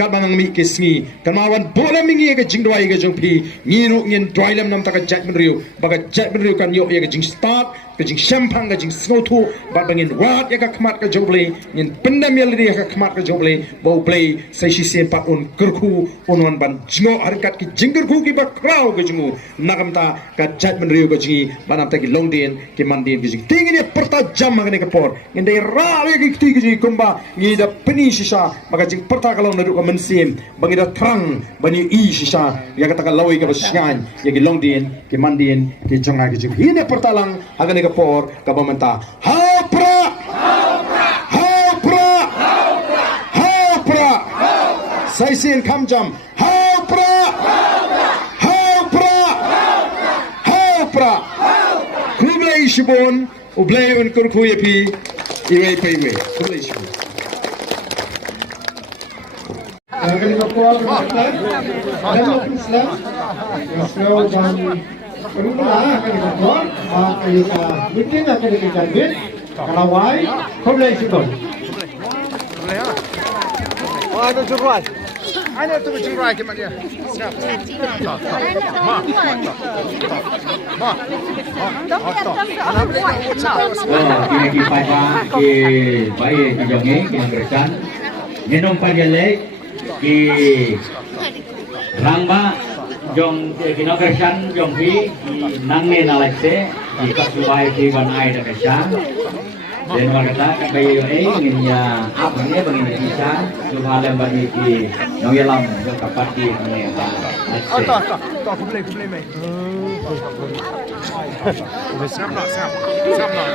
kat mang mi kisngi kamawan bola mingi ke jing dwai ke jong pi ngiru ngin dwai lam nam ta ka jat menriu baga jat menriu kan yo ye ke jing start ke jing shampang ke jing snothu ba bangin wat ya ka khamat ke joble ngin pendam ya li ka khamat ke joble bo play sai si sen pa un kerku onon ban jingo harkat ki jingger ku ki ba kraw ke jingu nagam ta ka jat menriu ke jingi banam ta ki longden ki mandin ki jing tingin ya perta jam magane ke por ngin dai ra ki ti ki kumba ngi da peni sisa baga jing perta kalau nadu ka mensim bangi da trang bani i sisa ya kata ka lawi ka basyan ya ki longden ki mandin ki jonga ki jing hine pertalang hagane ke por ka bamanta hapra hapra hapra sai sin kamjam hapra hapra hapra kublai shibon ublai un kurku yapi iwe paywe kublai shibon Kami kapwa Islam Islam dan Perumlah kami kapwa kayu ka bikin akan dikajin kalawai kublai shibon Ada curhat. Ana tu curhat ke mak dia. Siap. Kini kita ki bayi ki jonge ki angresan minum pagelek ki rangba jong ki angresan jong pi ki nangne nalakse ki kasubai ki banai da kesan dan kata kabayo ingin ya apa ni bagi bisa cuma lembagi ki noyelam jong kapat ki ne ba Tak boleh mai. Siap nak, siap. Siap nak.